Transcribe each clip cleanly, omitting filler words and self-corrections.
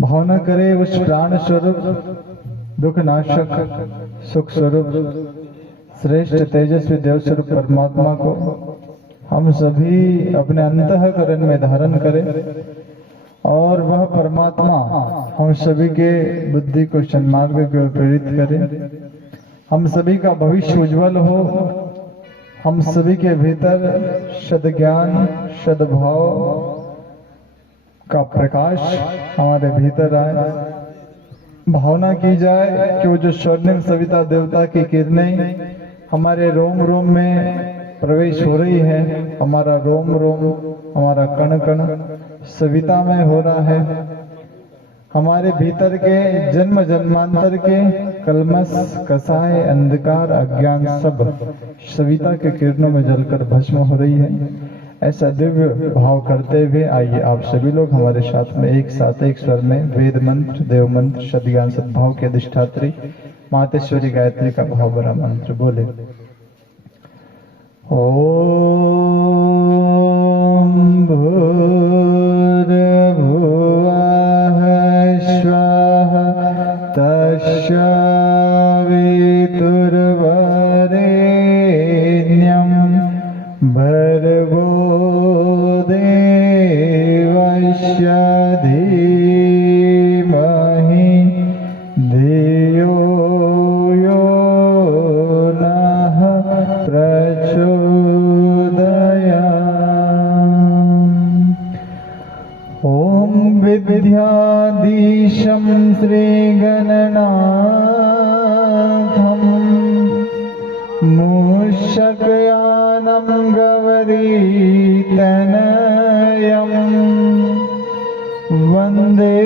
भावना करे उस प्राण स्वरूप दुख नाशक सुख स्वरूप श्रेष्ठ तेजस्वी देव स्वरूप परमात्मा को हम सभी अपने अंतःकरण में धारण करें और वह परमात्मा हम सभी के बुद्धि को सन्मार्ग की ओर प्रेरित करे। हम सभी का भविष्य उज्जवल हो। हम सभी के भीतर सद्ज्ञान सद्भाव का प्रकाश हमारे भीतर आए। भावना की जाए कि वो जो स्वर्णिम सविता देवता की किरणें हमारे रोम रोम में प्रवेश हो रही है। हमारा रोम रोम हमारा कण कण सविता में हो रहा है। हमारे भीतर के जन्म जन्मांतर के कलमश कसाय अंधकार अज्ञान सब सविता के किरणों में जलकर भस्म हो रही है। ऐसा दिव्य भाव करते हुए आइए आप सभी लोग हमारे साथ में एक साथ एक स्वर में वेद मंत्र देव मंत्र सद्ज्ञान सद्भाव के अधिष्ठात्री मातेश्वरी गायत्री का भाव भरा मंत्र बोले। ओम भूर्भुवः स्वः तस्सवितुर्वरेण्यं भर्गो देवस्य धीमहि धियो यो नः प्रचोदयात्। ॐ विद्याधीशं श्रीगणनाथं मूषकयानं गौरीतनयं वन्दे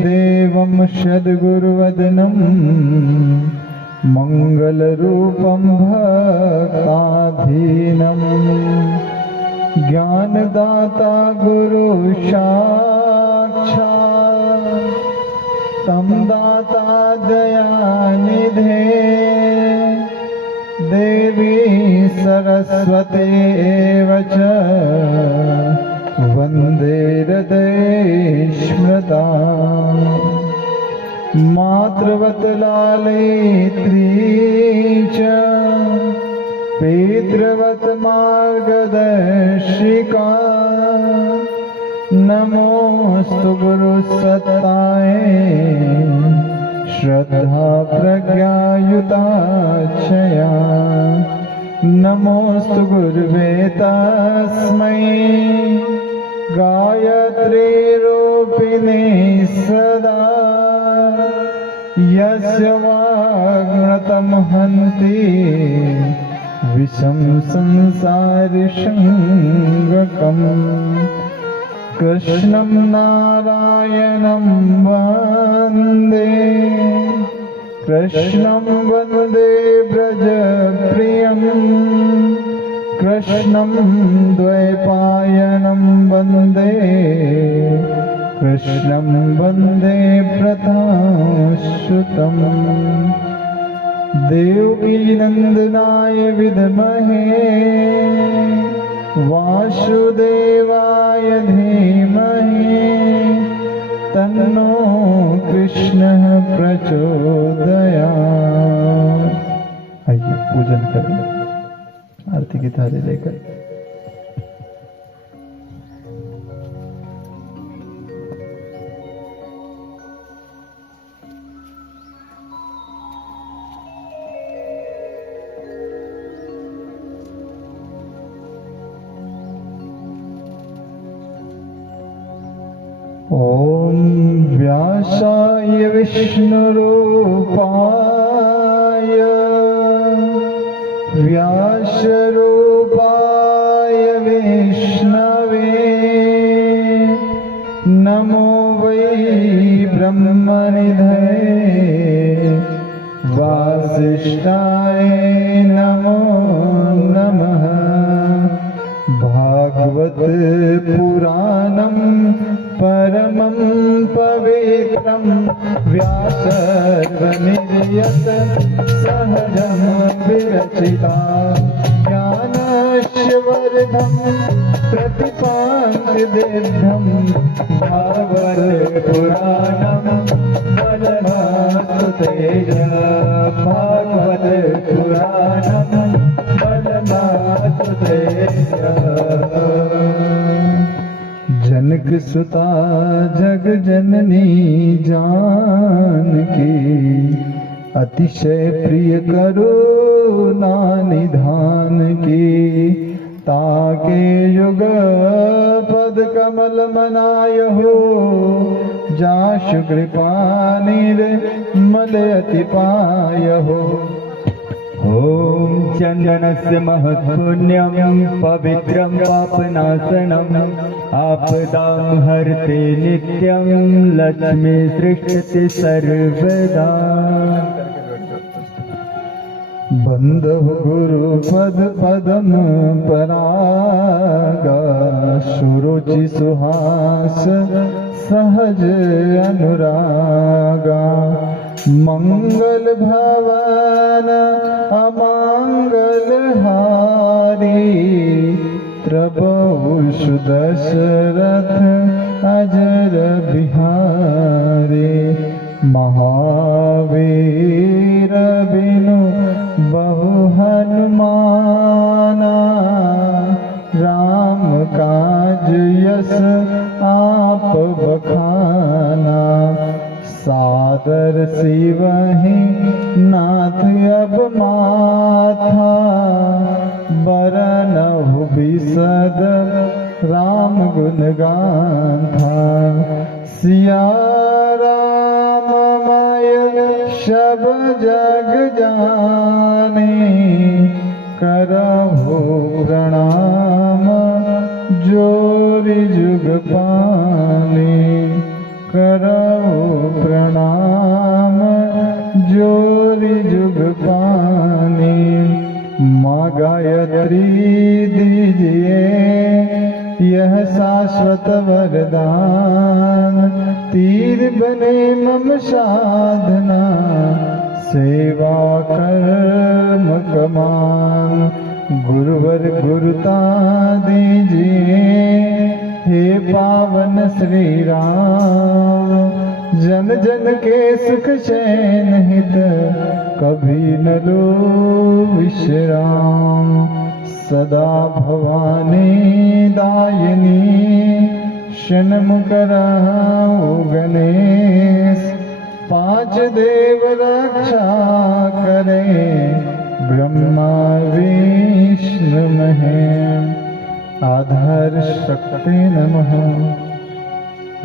देवं सद्गुरुवदनं मङ्गलरूपं भक्ताधीनं ज्ञानदाता गुरु साक्षात् तं दाता दयानिधे देवी सरस्वती एव च वन्दे हृदये स्मृता मातृवत् लालयित्री च पितृवत् मार्गदर्शिका नमोऽस्तु गुरुसत्तायै श्रद्धा प्रज्ञायुताक्षया नमोऽस्तु गुरुवे तस्मै गायत्री रूपिणे सदा यस्य वाग्मृतं हन्ति विषं संसारसङ्गकम् कृष्णं नारायणं वन्दे कृष्णं वन्दे व्रजप्रियं कृष्णं द्वैपायनं वन्दे कृष्णं वन्दे प्रथमसुतं देवकीनन्दनाय विद्महे वासुदेवाय धीमहि तन्नो कृष्णः प्रचोदयात्। आइए पूजन करें आरती की थाली लेकर। ॐ व्यासाय विष्णुरूपाय व्यासरूपाय विष्णवे नमो वै ब्रह्मनिधये वासिष्ठाय नमो नमः। भागवत पुराणं परमं पवित्रं व्यासर्वनिर्यत सहजं विरचिता ज्ञानस्य यशवर्धं प्रतिपादितेभ्यं भागवत पुराणं बलमास्तु तेज भागवत पुराणं बलमास्तु तेज। जनक सुता जग जननी जानकी अतिशय प्रिय करुणा निधान की ताके युग पद कमल मनायहो जाशु कृपा निर्मल अति पायहो। ओम चंदनस्य महत्पुण्यं पवित्रं पापनाशनम् आपदां हरते नित्यं लक्ष्मी सृष्टि सर्वदा। बंधु गुरु पद पदम परागा सुरुचि सुहास सहज अनुरागा मंगल भवन अमंगल हारी प्रभु सुदशरथ अजर बिहारी महावीर बिनु बहु हनुमाना राम काज यस आप बखाना सादर शिवहि नाथ अब माथा बरनहु बिसद राम गुण गाथा। सिया राम माय सब जग जाने करहु प्रणाम जोरि जुग पाने करहु प्रणाम जोरि जुग पाने। माँ गायत्री दीजिए यह शाश्वत वरदान तीर बने मम साधना सेवा कर्म कमान। गुरुवर गुरुता दीजिए हे पावन श्री राम जन जन के सुख चैन हित कभी न लो विश्राम। सदा भवानी दायिनी षण्मुख रहो गणेश पांच देव रक्षा करे ब्रह्मा विष्णु महेश। आधार शक्ति नमः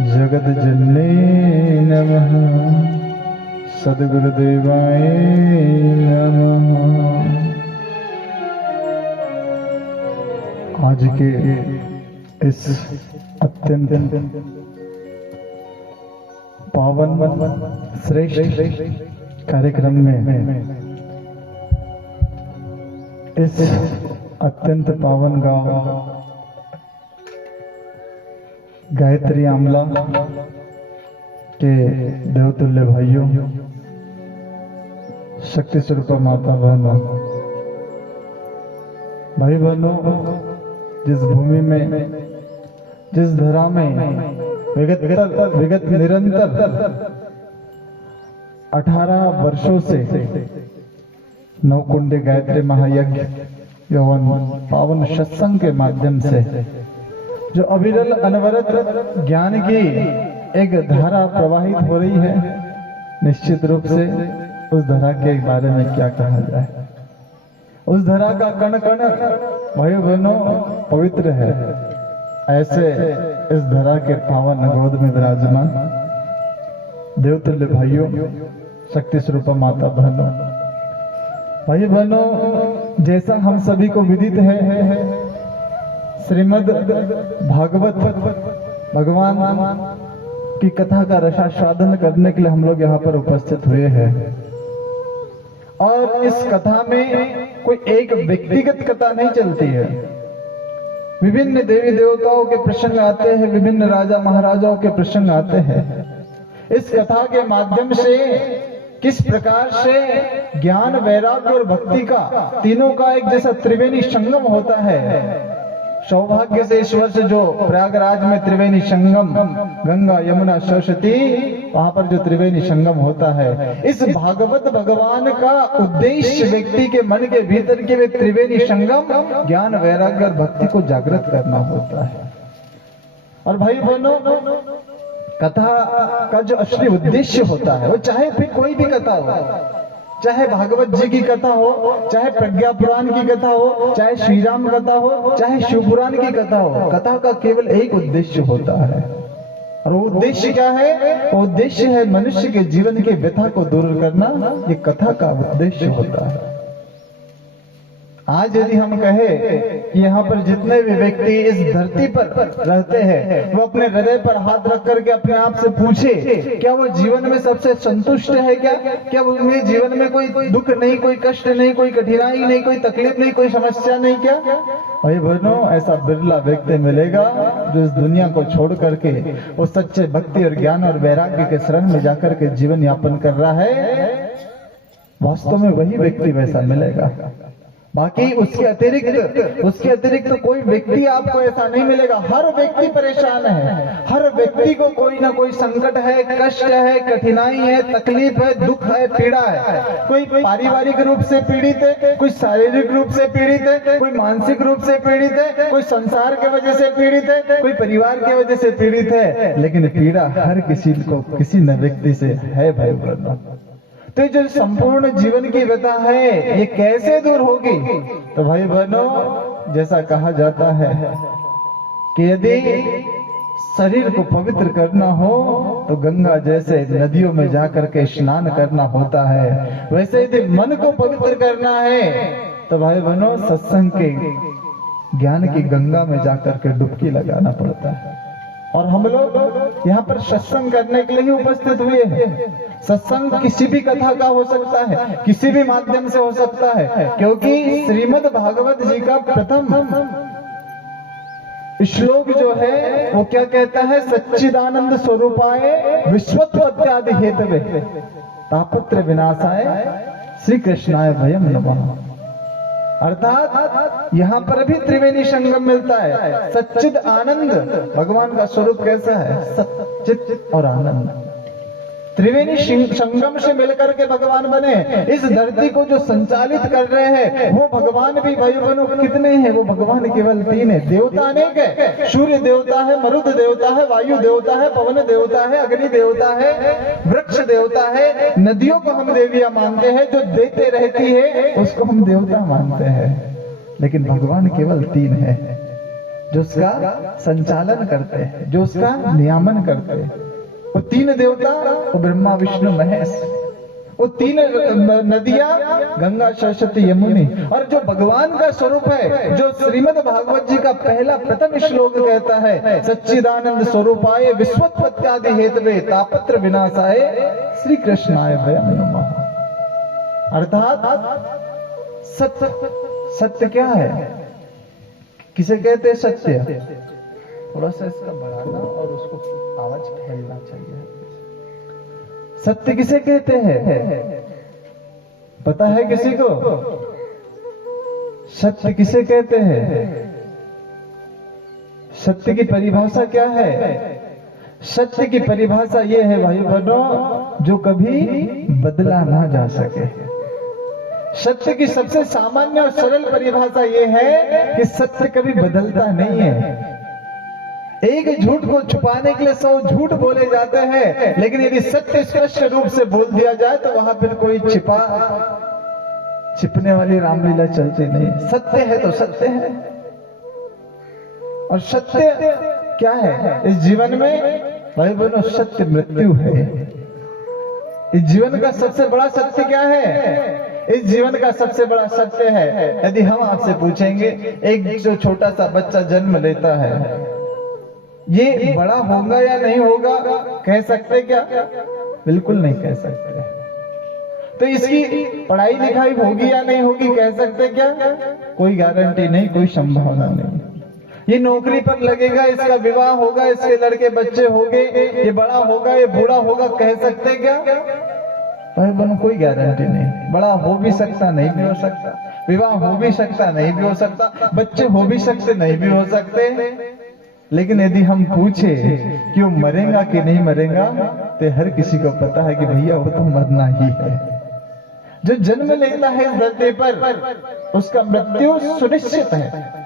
जगत जननी नमः सद्गुरुदेवाय नमः। आज के इस अत्यंत पावन श्रेष्ठ कार्यक्रम में इस अत्यंत पावन गांव गायत्री आमला के देवतुल्य भाइयों, शक्ति स्वरूप माता बहनों, भाई बहनों, जिस भूमि में जिस धरा में विगत निरंतर 18 वर्षों से नवकुंड गायत्री महायज्ञ यौवन पावन सत्संग के माध्यम से जो अविरल अनवरत ज्ञान की एक धारा प्रवाहित हो रही है, निश्चित रूप से उस धारा के बारे में क्या कहा जाए। उस धारा का कण कण भाई बहनों पवित्र है। ऐसे इस धरा के पावन गोद में विराजमान देवतुल्य भाइयों, शक्ति स्वरूप माता बहनों, भाई बहनों, जैसा हम सभी को विदित है श्रीमद् भागवत भगवान की कथा का रसास्वादन करने के लिए हम लोग यहाँ पर उपस्थित हुए हैं। और इस कथा में कोई एक व्यक्तिगत कथा नहीं चलती है। विभिन्न देवी देवताओं के प्रसंग आते हैं, विभिन्न राजा महाराजाओं के प्रसंग आते हैं। इस कथा के माध्यम से किस प्रकार से ज्ञान, वैराग्य और भक्ति का तीनों का एक जैसा त्रिवेणी संगम होता है। सौभाग्य से इस वर्ष जो प्रयागराज में त्रिवेणी संगम, गंगा यमुना सरस्वती, वहां पर जो त्रिवेणी संगम होता है, इस भागवत भगवान का उद्देश्य व्यक्ति के मन के भीतर के वे त्रिवेणी संगम ज्ञान, वैराग्य और भक्ति को जागृत करना होता है। और भाई बहनों, कथा का जो असली उद्देश्य होता है, वो चाहे फिर कोई भी कथा हो, चाहे भागवत जी की कथा हो, चाहे प्रज्ञा पुराण की कथा हो, चाहे श्री राम कथा हो, चाहे शिव पुराण की कथा हो, कथा का केवल एक उद्देश्य होता है। और वो उद्देश्य क्या है? वो उद्देश्य है मनुष्य के जीवन के व्यथा को दूर करना। ये कथा का उद्देश्य होता है। आज यदि हम कहें कि यहाँ पर जितने भी व्यक्ति इस धरती पर रहते हैं, वो अपने हृदय पर हाथ रख करके अपने आप से पूछे, क्या वो जीवन में सबसे संतुष्ट है? क्या वो उनके जीवन में कोई दुख नहीं, कोई कष्ट नहीं, कोई कठिनाई नहीं, कोई तकलीफ नहीं, कोई समस्या नहीं? क्या भाई बहनों, ऐसा बिरला व्यक्ति मिलेगा जो इस दुनिया को छोड़ करके वो सच्चे भक्ति और ज्ञान और वैराग्य के शरण में जाकर के जीवन यापन कर रहा है। वास्तव में वही व्यक्ति वैसा मिलेगा। बाकी उसके अतिरिक्त तो कोई व्यक्ति आपको ऐसा नहीं मिलेगा। हर व्यक्ति परेशान है, हर व्यक्ति को कोई ना कोई संकट है, कष्ट है, कठिनाई है, तकलीफ है, दुख है, पीड़ा है। कोई पारिवारिक रूप से पीड़ित है, कोई शारीरिक रूप से पीड़ित है, कोई मानसिक रूप से पीड़ित है, कोई संसार के वजह से पीड़ित है, कोई परिवार की वजह से पीड़ित है। लेकिन पीड़ा हर किसी को, किसी न व्यक्ति से है भाई बहनों। तो जो संपूर्ण जीवन की व्यथा है, ये कैसे दूर होगी? तो भाई बहनों, जैसा कहा जाता है कि यदि शरीर को पवित्र करना हो तो गंगा जैसे नदियों में जाकर के स्नान करना होता है, वैसे यदि मन को पवित्र करना है तो भाई बहनों सत्संग के ज्ञान की गंगा में जाकर के डुबकी लगाना पड़ता है। और हम लोग यहाँ पर सत्संग करने के लिए ही उपस्थित हुए हैं। सत्संग किसी भी कथा का हो सकता है, किसी भी माध्यम से हो सकता है, क्योंकि श्रीमद् भागवत जी का प्रथम श्लोक जो है वो क्या कहता है? सच्चिदानंद स्वरूपाय विश्वोत्पत्त्यादि हेतवे तापत्र विनाशाय श्री कृष्णाय भयम नमः। अर्थात यहाँ पर भी त्रिवेणी संगम मिलता है। सच्चिद आनंद, भगवान का स्वरूप कैसा है? सच्चित और आनंद। त्रिवेणी संगम से मिलकर के भगवान बने। इस धरती को जो संचालित कर रहे हैं वो भगवान भी भाई बहनों कितने हैं? वो भगवान केवल 3 है। देवता अनेक है। सूर्य देवता है, मरुद देवता है, वायु देवता है, पवन देवता है, अग्नि देवता है, वृक्ष देवता है। नदियों को हम देवियां मानते हैं, जो देते रहती है उसको हम देवता मानते हैं। लेकिन भगवान केवल 3 है जो उसका संचालन करते हैं, जो उसका नियामन करते हैं। वो 3 देवता, वो ब्रह्मा विष्णु महेश, वो 3 नदियां गंगा सरस्वती यमुनी, और जो भगवान का स्वरूप है, जो श्रीमद् भागवत जी का पहला प्रथम श्लोक कहता है, सच्चिदानंद स्वरूपाय विश्वोत्पत्त्यादि हेतवे तापत्र विनाशाय श्री कृष्णाय वयं नमः। अर्थात सत्य क्या है? किसे कहते हैं सत्य? थोड़ा सा इसका बढ़ाना और उसको आवाज फैलना चाहिए। सत्य किसे कहते हैं? पता है किसी को? सत्य किसे कहते हैं? सत्य की परिभाषा क्या है? सत्य की परिभाषा ये है भाई बहनों, जो कभी बदला ना जा सके। सत्य की सबसे सामान्य और सरल परिभाषा ये है कि सत्य कभी बदलता नहीं है। एक झूठ को छुपाने के लिए 100 झूठ बोले जाते हैं, लेकिन यदि सत्य स्पष्ट रूप से बोल दिया जाए तो वहां फिर कोई छिपने वाली रामलीला चलती नहीं। सत्य है तो सत्य है। और सत्य क्या है इस जीवन में? भाई बहनों, सत्य मृत्यु है। इस जीवन का सबसे बड़ा सत्य क्या है? इस जीवन का सबसे बड़ा सत्य है, यदि हम आपसे पूछेंगे, एक जो छोटा सा बच्चा जन्म लेता है, ये बड़ा होगा या नहीं होगा, कह सकते क्या? बिल्कुल नहीं कह सकते। तो इसकी पढ़ाई लिखाई होगी या नहीं होगी, कह सकते क्या? कोई गारंटी नहीं, कोई संभावना नहीं। ये नौकरी पर लगेगा, इसका विवाह होगा, इसके लड़के बच्चे होंगे, ये बड़ा होगा, ये बूढ़ा होगा, कह सकते क्या? भाई बहन कोई गारंटी नहीं, बड़ा हो भी सकता नहीं भी हो सकता, विवाह हो भी सकता नहीं भी हो सकता, बच्चे हो भी सकते नहीं भी हो सकते। लेकिन यदि हम पूछे कि वो मरेगा कि नहीं मरेगा, तो हर किसी को पता है कि भैया वो तो मरना ही है। जो जन्म लेता है इस धरती पर उसका मृत्यु सुनिश्चित है।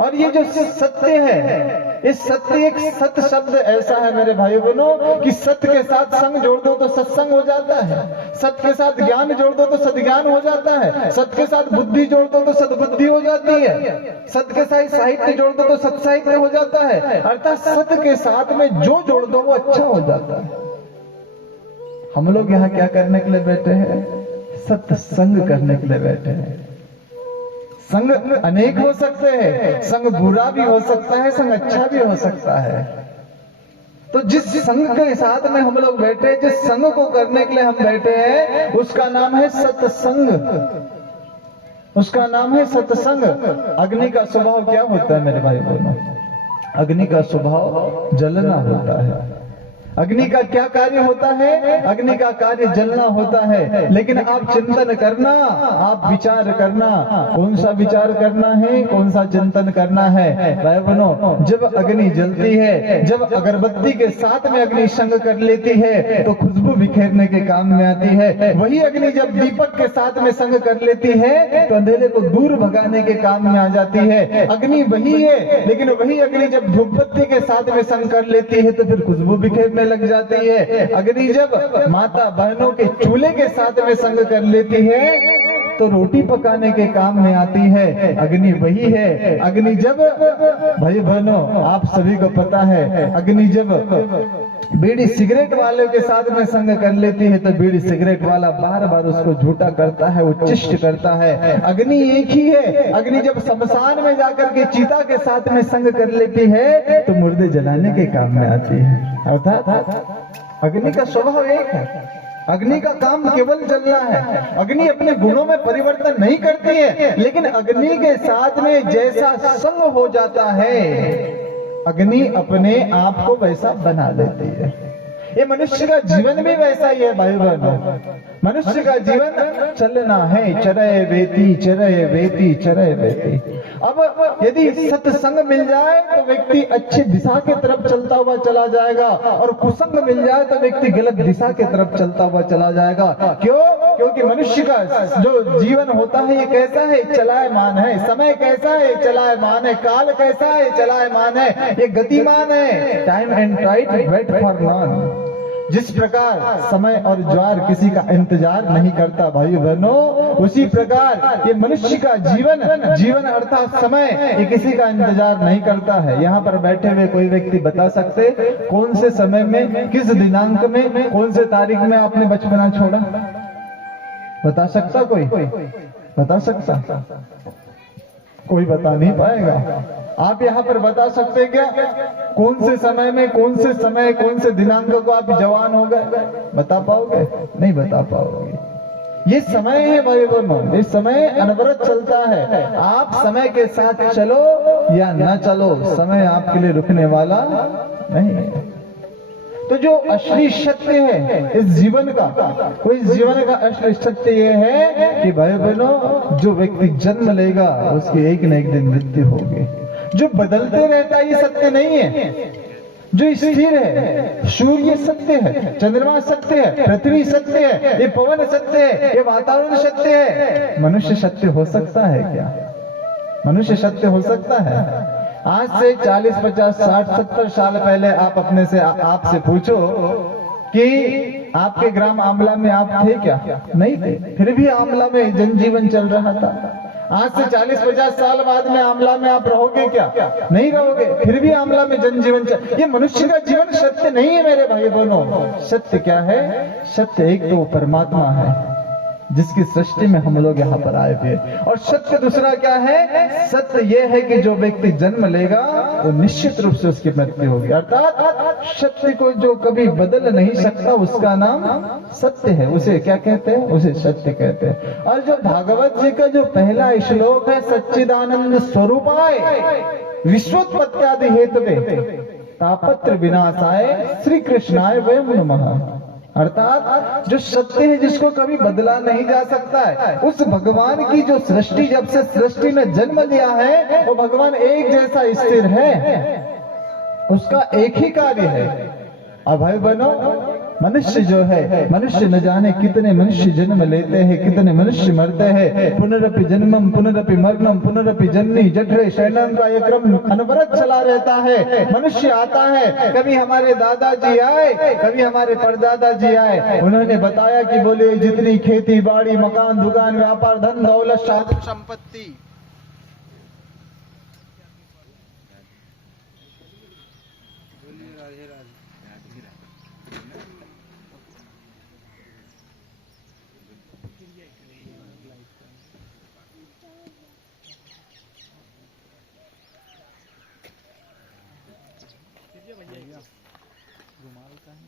और ये जो सत्य है, इस सत्य एक सत्य शब्द ऐसा है मेरे भाइयों बहनों कि सत्य के साथ संग जोड़ दो तो सत्संग हो जाता है, सत्य के साथ ज्ञान जोड़ दो तो सद्ज्ञान हो जाता है, सत्य के साथ बुद्धि जोड़ दो तो सद्बुद्धि हो जाती है, सत्य के साथ साहित्य जोड़ दो तो सत्साहित्य हो जाता है। अर्थात सत्य के साथ में जो जोड़ दो वो अच्छा हो जाता है। हम लोग यहाँ क्या करने के लिए बैठे हैं? सत्संग करने के लिए बैठे हैं। संग अनेक हो सकते हैं, संग बुरा भी हो सकता है, संग अच्छा भी हो सकता है। तो जिस संग के साथ में हम लोग बैठे, जिस संग को करने के लिए हम बैठे हैं, उसका नाम है सत्संग, उसका नाम है सत्संग। अग्नि का स्वभाव क्या होता है मेरे भाई बहनों? अग्नि का स्वभाव जलना होता है। अग्नि का क्या कार्य होता है? अग्नि का कार्य जलना होता है। लेकिन आप चिंतन करना, आप विचार करना, कौन सा विचार करना है, कौन सा चिंतन करना है भाई बहनों? जब अग्नि जलती है, जब अगरबत्ती के साथ में अग्नि संग कर लेती है तो खुशबू बिखेरने के काम में आती है। वही अग्नि जब दीपक के साथ में संग कर लेती है तो अंधेरे को दूर भगाने के काम में आ जाती है। अग्नि वही है, लेकिन वही अग्नि जब धूपबत्ती के साथ में संग कर लेती है तो फिर खुशबू बिखेरने लग जाती है। अग्नि जब माता बहनों के चूल्हे के साथ में संग कर लेती है तो रोटी पकाने के काम में आती है। अग्नि वही है। अग्नि जब भाई बहनों आप सभी को पता है, अग्नि जब बीड़ी सिगरेट वाले के साथ में संग कर लेती है तो बीड़ी सिगरेट वाला बार बार उसको झूठा करता है, उच्चिष्ट करता है। अग्नि एक ही है। अग्नि जब शमशान में जाकर के चीता के साथ में संग कर लेती है तो मुर्दे जलाने के काम में आती है। अर्थात अग्नि का स्वभाव एक है। अग्नि का काम केवल जलना है। अग्नि अपने गुणों में परिवर्तन नहीं करती है, लेकिन अग्नि के साथ में जैसा संग हो जाता है, अग्नि अपने आप को वैसा बना लेती है। ये मनुष्य का जीवन भी वैसा ही है भाई बहनों। मनुष्य का जीवन चलना है, चरय वेती चरय वेती चरय वेती। अब यदि सत्संग मिल जाए तो व्यक्ति अच्छी दिशा की तरफ चलता हुआ चला जाएगा, और कुसंग मिल जाए तो व्यक्ति गलत दिशा की तरफ चलता हुआ चला जाएगा। क्यों? क्योंकि मनुष्य का जो जीवन होता है ये कैसा है? चलायमान है। समय कैसा है? चलायमान है। काल कैसा है? चलायमान है। ये गतिमान है। Time and tide wait for none. जिस प्रकार समय और ज्वार किसी का इंतजार नहीं करता भाइयों बहनों, उसी प्रकार ये मनुष्य का जीवन अर्थात समय ये किसी का इंतजार नहीं करता है। यहाँ पर बैठे हुए कोई व्यक्ति बता सकते कौन से समय में, किस दिनांक में, कौन से तारीख में आपने बचपना छोड़ा? बता सकता कोई? बता सकता? कोई बता नहीं पाएगा। आप यहाँ पर बता सकते क्या कौन से समय में, कौन से समय, कौन से दिनांक को आप जवान हो गए? बता पाओगे? नहीं बता पाओगे। ये समय है भाई बहनों, ये समय अनवरत चलता है। आप समय के साथ चलो या ना चलो, समय आपके लिए रुकने वाला नहीं है। तो जो असली सत्य है इस जीवन का, तो इस जीवन का असली सत्य ये है कि भाई बहनों जो व्यक्ति जन्म लेगा उसकी एक न एक दिन मृत्यु होगी। जो बदलते रहता है ये सत्य नहीं है। जो स्थिर है, सूर्य सत्य है, चंद्रमा सत्य है, पृथ्वी सत्य है, ये पवन सत्य है, ये वातावरण सत्य है। मनुष्य सत्य हो सकता है क्या? मनुष्य सत्य हो सकता है? आज से 40, 50, 60, 70 साल पहले आप अपने से आपसे पूछो कि आपके ग्राम आमला में आप थे क्या? नहीं थे, फिर भी आमला में जनजीवन चल रहा था। आज से 40, 50 साल बाद में आमला में आप रहोगे क्या? नहीं रहोगे, फिर भी आमला में जनजीवन चल। ये मनुष्य का जीवन सत्य नहीं है मेरे भाई बहनों। सत्य क्या है? सत्य एक तो परमात्मा है जिसकी सृष्टि में हम लोग यहाँ पर आए हुए, और सत्य दूसरा क्या है? सत्य ये है कि जो व्यक्ति जन्म लेगा वो निश्चित रूप से उसकी मृत्यु होगी। अर्थात सत्य को जो कभी बदल नहीं सकता उसका नाम सत्य है। उसे क्या कहते हैं? उसे सत्य कहते हैं। और जो भागवत जी का जो पहला श्लोक है, सच्चिदानंद स्वरूपाय विश्वोत्पत्त्यादि हेतवे तापत्र विनाशाय श्री कृष्णाय वयं नमः। अर्थात जो सत्य है जिसको कभी बदला नहीं जा सकता है, उस भगवान की जो सृष्टि, जब से सृष्टि ने जन्म लिया है वो भगवान एक जैसा स्थिर है, उसका एक ही कार्य है। अब भाई बनो, मनुष्य जो है, मनुष्य न जाने कितने मनुष्य जन्म लेते हैं, कितने मनुष्य मरते हैं। पुनरपि जन्मम पुनरपि मरणम पुनरपि जननी जठरे शयनम का ये क्रम अनवरत चला रहता है। मनुष्य आता है, कभी हमारे दादाजी आए, कभी हमारे परदादा जी आए, उन्होंने बताया कि बोले जितनी खेती बाड़ी मकान दुकान व्यापार धन दौलत साधन संपत्ति, रुमाल का है।